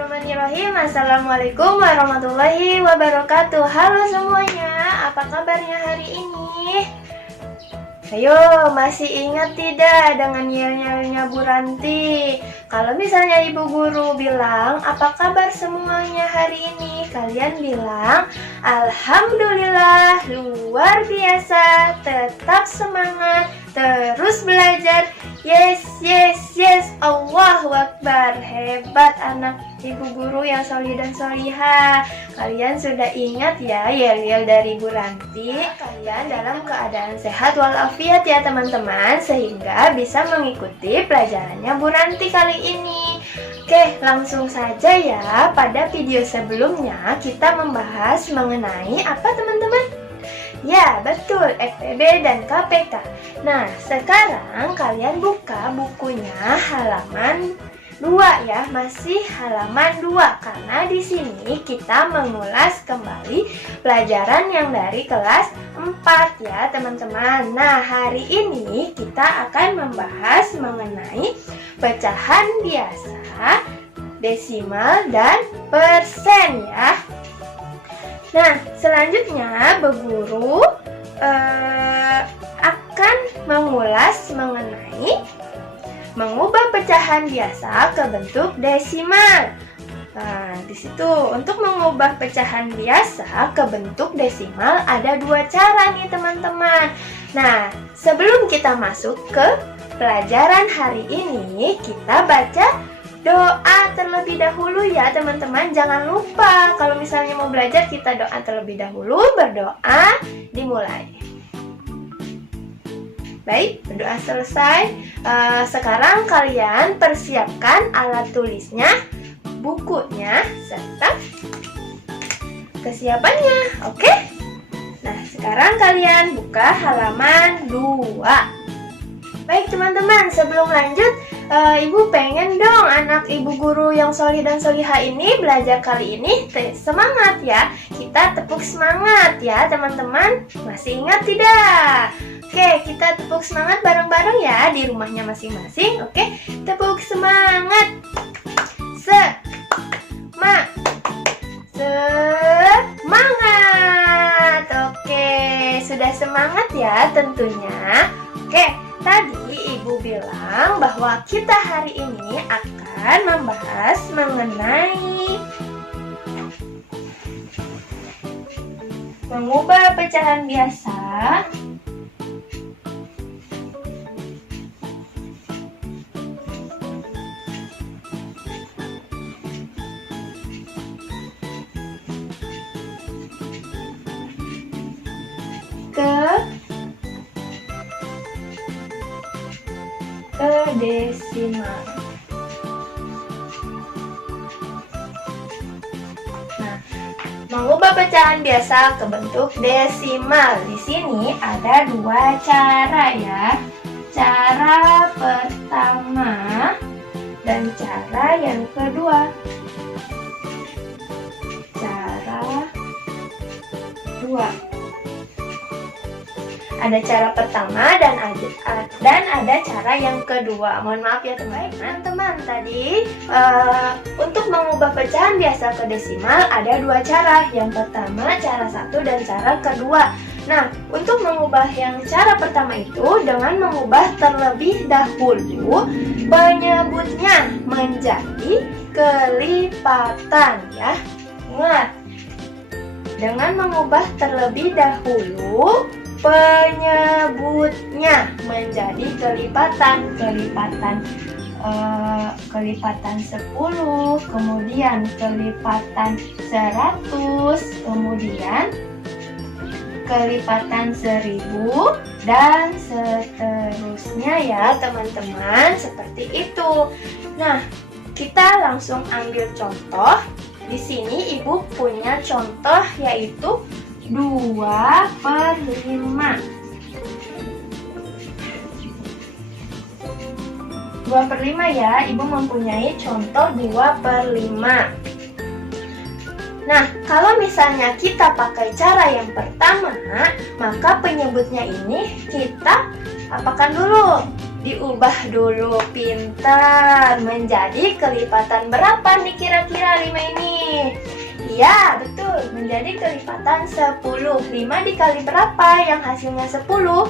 Bismillahirrahmanirrahim. Assalamualaikum warahmatullahi wabarakatuh. Halo semuanya, apa kabarnya hari ini? Ayo, masih ingat tidak dengan yel-yelnya Bu Ranti? Kalau misalnya Ibu Guru bilang, apa kabar semuanya hari ini? Kalian bilang, Alhamdulillah, luar biasa, tetap semangat, terus belajar. Yes, yes, yes, Allahu Akbar. Hebat anak Ibu Guru yang solih dan solihah. Kalian sudah ingat ya yel-yel dari Bu Ranti? Kalian dalam keadaan sehat walafiat ya teman-teman, sehingga bisa mengikuti pelajarannya Bu Ranti kali ini. Oke, langsung saja ya. Pada video sebelumnya kita membahas mengenai apa teman-teman? Ya, betul, FEB dan KPK. Nah, sekarang kalian buka bukunya halaman 2 ya, masih halaman 2 karena di sini kita mengulas kembali pelajaran yang dari kelas 4 ya, teman-teman. Nah, hari ini kita akan membahas mengenai pecahan biasa, desimal dan persen ya. Nah, selanjutnya Bu Guru akan mengulas mengenai mengubah pecahan biasa ke bentuk desimal. Nah, di situ untuk mengubah pecahan biasa ke bentuk desimal ada 2 cara nih teman-teman. Nah, sebelum kita masuk ke pelajaran hari ini, kita baca doa terlebih dahulu ya teman-teman. Jangan lupa kalau misalnya mau belajar kita doa terlebih dahulu, berdoa dimulai. Baik, berdoa selesai. Sekarang kalian persiapkan alat tulisnya, bukunya, serta kesiapannya. Oke? Nah, sekarang kalian buka halaman 2. Baik teman-teman, sebelum lanjut, Ibu pengen dong anak Ibu Guru yang solih dan solihah ini belajar kali ini semangat ya. Kita tepuk semangat ya teman-teman. Masih ingat tidak? Oke, kita tepuk semangat bareng-bareng ya di rumahnya masing-masing. Oke, tepuk semangat. Semangat. Oke, sudah semangat ya tentunya. Oke, tadi Ibu bilang bahwa kita hari ini akan membahas mengenai mengubah pecahan biasa ke desimal. Nah, mengubah pecahan biasa ke bentuk desimal. Di sini ada 2 cara ya. Cara pertama dan cara yang kedua. Cara 2. Ada cara pertama dan ada cara yang kedua. Mohon maaf ya teman-teman. Tadi untuk mengubah pecahan biasa ke desimal ada 2 cara. Yang pertama cara 1 dan cara kedua. Nah, untuk mengubah yang cara pertama itu dengan mengubah terlebih dahulu penyebutnya menjadi kelipatan ya. Ingat, dengan mengubah terlebih dahulu penyebutnya menjadi kelipatan 10, kemudian kelipatan 100, kemudian kelipatan 1000 dan seterusnya ya teman-teman, seperti itu. Nah, kita langsung ambil contoh. Di sini Ibu punya contoh yaitu 2/5. 2/5 ya, Ibu mempunyai contoh 2/5. Nah, kalau misalnya kita pakai cara yang pertama, maka penyebutnya ini kita apakan dulu? Diubah dulu, pintar. Menjadi kelipatan berapa nih kira-kira 5 ini? Iya, betul. Menjadi kelipatan 10. 5 dikali berapa yang hasilnya 10?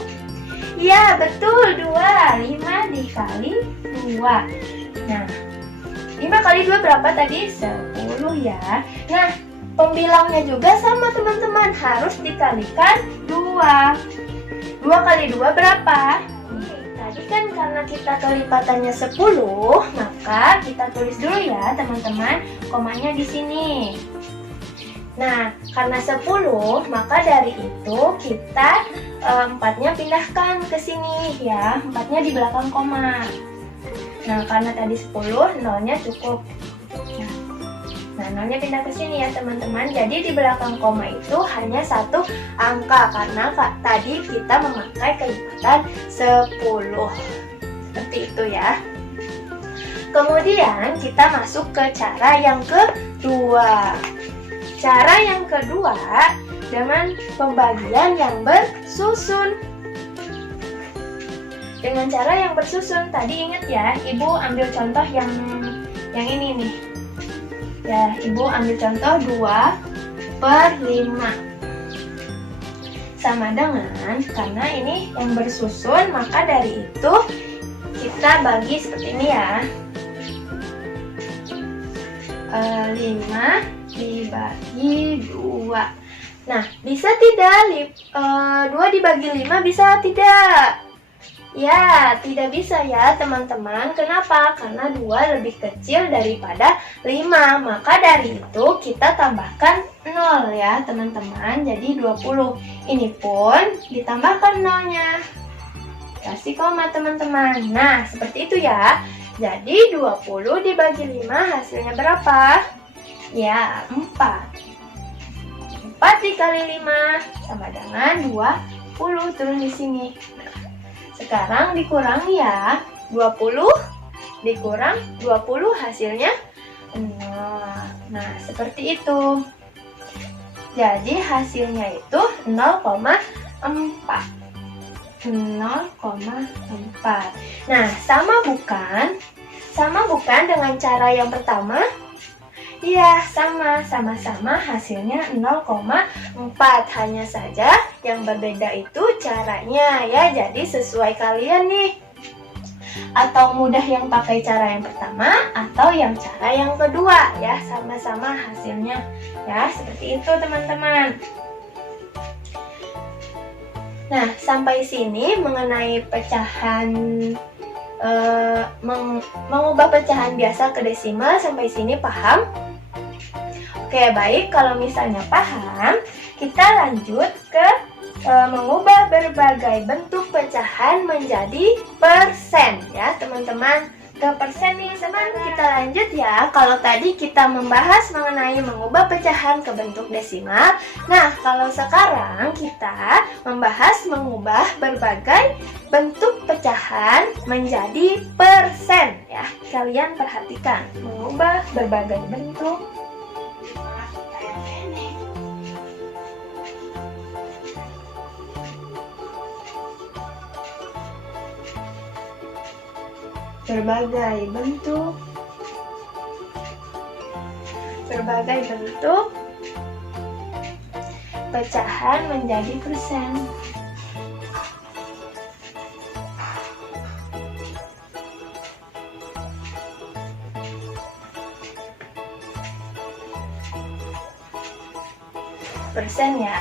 Iya, betul. 2. 5 dikali 2. Nah, 5 kali 2 berapa tadi? 10 ya. Nah, pembilangnya juga sama teman-teman. Harus dikalikan 2. 2 kali 2 berapa? Tadi kan karena kita kelipatannya 10, maka kita tulis dulu ya teman-teman, komanya di sini. Nah, karena 10, maka dari itu kita 4-nya pindahkan ke sini ya, 4-nya di belakang koma. Nah, karena tadi 10, 0-nya cukup. Nah, 0-nya pindah ke sini ya teman-teman. Jadi di belakang koma itu hanya 1 angka karena tadi kita memakai kelipatan 10. Seperti itu ya. Kemudian kita masuk ke cara yang kedua. Cara yang kedua dengan pembagian yang bersusun. Dengan cara yang bersusun, tadi ingat ya, Ibu ambil contoh yang ini nih. Ya, Ibu ambil contoh 2/5. Sama dengan, karena ini yang bersusun, maka dari itu kita bagi seperti ini ya. 5 dibagi 2. Nah, bisa tidak 2 dibagi 5 bisa tidak? Ya, tidak bisa ya teman-teman. Kenapa? Karena 2 lebih kecil daripada 5. Maka dari itu kita tambahkan 0 ya teman-teman. Jadi 20. Ini pun ditambahkan 0-nya. Kasih koma teman-teman. Nah, seperti itu ya. Jadi 20 dibagi 5 hasilnya berapa? Ya, 4. 4 dikali 5 sama dengan 20. Turun di sini. Sekarang dikurangi ya, 20 dikurang 20 hasilnya 0. Nah, seperti itu. Jadi hasilnya itu 0,4. 0,4. Nah, sama bukan? Sama bukan dengan cara yang pertama? Iya, sama-sama hasilnya 0,4. Hanya saja yang berbeda itu caranya ya. Jadi sesuai kalian nih. Atau mudah yang pakai cara yang pertama atau yang cara yang kedua ya. Sama-sama hasilnya ya. Seperti itu teman-teman. Nah, sampai sini mengenai pecahan mengubah pecahan biasa ke desimal, sampai sini paham? Oke, baik. Kalau misalnya paham, kita lanjut ke mengubah berbagai bentuk pecahan menjadi persen ya teman-teman. Ke persen nih teman, kita lanjut ya. Kalau tadi kita membahas mengenai mengubah pecahan ke bentuk desimal, nah kalau sekarang kita membahas mengubah berbagai bentuk pecahan menjadi persen ya. Kalian perhatikan, mengubah berbagai bentuk pecahan menjadi persen. Persen ya.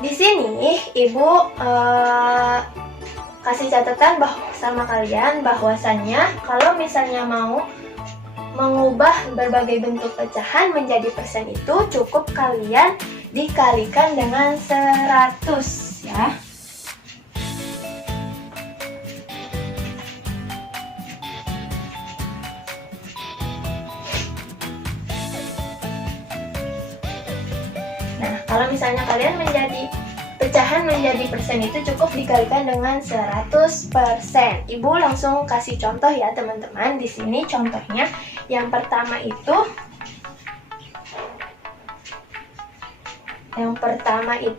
Di sini Ibu kasih catatan sama kalian bahwasannya kalau misalnya mau mengubah berbagai bentuk pecahan menjadi persen itu cukup kalian dikalikan dengan 100 ya. Nah, kalau misalnya kalian pecahan menjadi persen itu cukup dikalikan dengan 100%. Ibu langsung kasih contoh ya teman-teman. Di sini contohnya yang pertama itu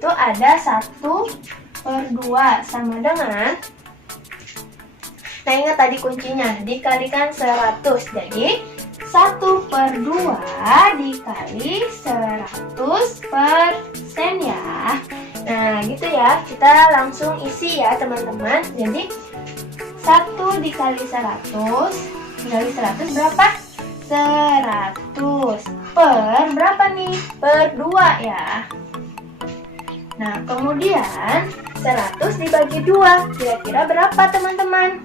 ada 1 per 2 sama dengan, nah ingat tadi kuncinya, dikalikan 100. Jadi 1 per 2 dikali 100% ya. Nah gitu ya, kita langsung isi ya teman-teman. Jadi 1 dikali 100 berapa? 100 per berapa nih? Per 2 ya. Nah kemudian 100 dibagi 2, kira-kira berapa teman-teman?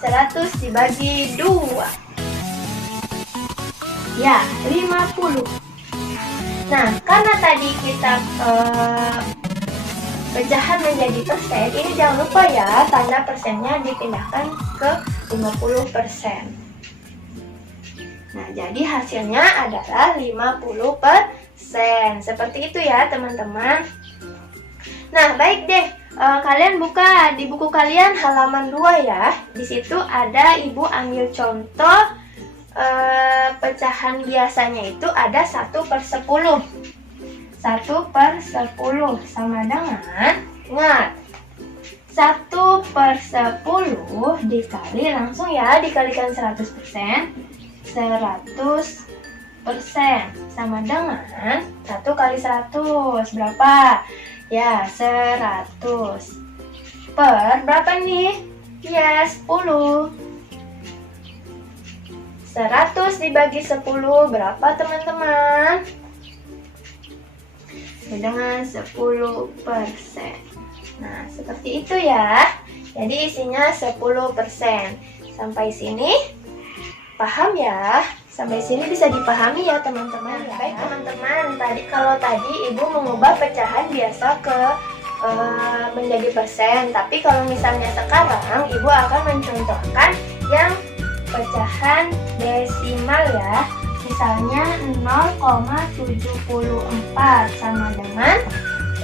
100 dibagi 2 ya 50. Nah karena tadi kita pecahan menjadi persen, ini jangan lupa ya tanda persennya dipindahkan ke 50%. Nah jadi hasilnya adalah 50%. Seperti itu ya teman-teman. Nah baik deh, kalian buka di buku kalian halaman 2 ya. Di situ ada ibu ambil contoh pecahan biasanya itu ada 1 per 10. 1 per 10 sama dengan, ingat, 1 per 10 dikali, langsung ya dikalikan 100%. 100% sama dengan 1 kali 100 berapa? Ya 100 per berapa nih? Ya 10. 100 dibagi 10 berapa teman-teman? Dengan 10%. Nah seperti itu ya. Jadi isinya 10%. Sampai sini paham ya? Sampai sini bisa dipahami ya teman-teman. Baik teman-teman, kalau tadi ibu mengubah pecahan biasa ke menjadi persen, tapi kalau misalnya sekarang ibu akan mencontohkan yang pecahan desimal ya. Misalnya 0,74 sama dengan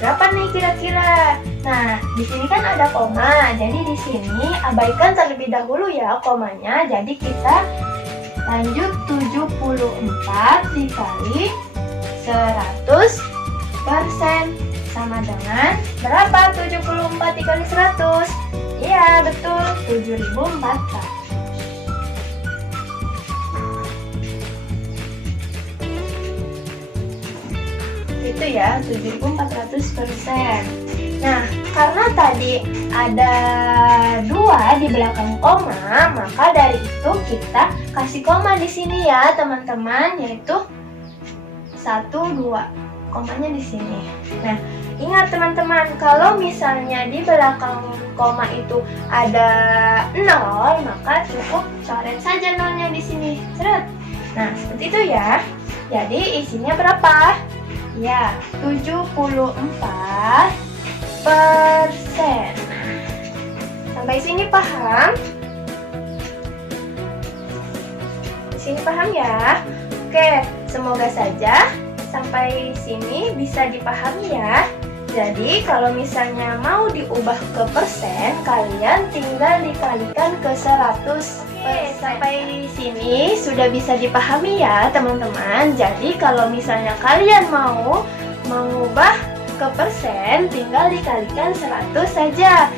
berapa nih kira-kira? Nah, di sini kan ada koma. Jadi di sini abaikan terlebih dahulu ya komanya. Jadi kita lanjut 74 dikali 100% sama dengan berapa? 74 dikali 100. Iya, betul, 7.400. Itu ya 7.400%. Nah karena tadi ada 2 di belakang koma, maka dari itu kita kasih koma di sini ya teman-teman, yaitu 1, 2, komanya di sini. Nah ingat teman-teman, kalau misalnya di belakang koma itu ada 0, maka cukup coret saja nolnya di sini. Seret. Nah seperti itu ya. Jadi isinya berapa? Ya, 74%. Sampai sini paham? Di sini paham ya? Oke, semoga saja sampai sini bisa dipahami ya. Jadi, kalau misalnya mau diubah ke persen, kalian tinggal dikalikan ke 100%. Sampai sini sudah bisa dipahami ya teman-teman. Jadi kalau misalnya kalian mau mengubah ke persen, tinggal dikalikan 100 saja.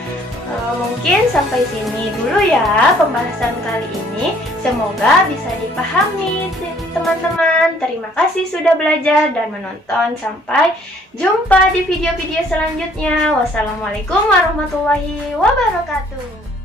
Mungkin sampai sini dulu ya pembahasan kali ini. Semoga bisa dipahami teman-teman. Terima kasih sudah belajar dan menonton. Sampai jumpa di video-video selanjutnya. Wassalamualaikum warahmatullahi wabarakatuh.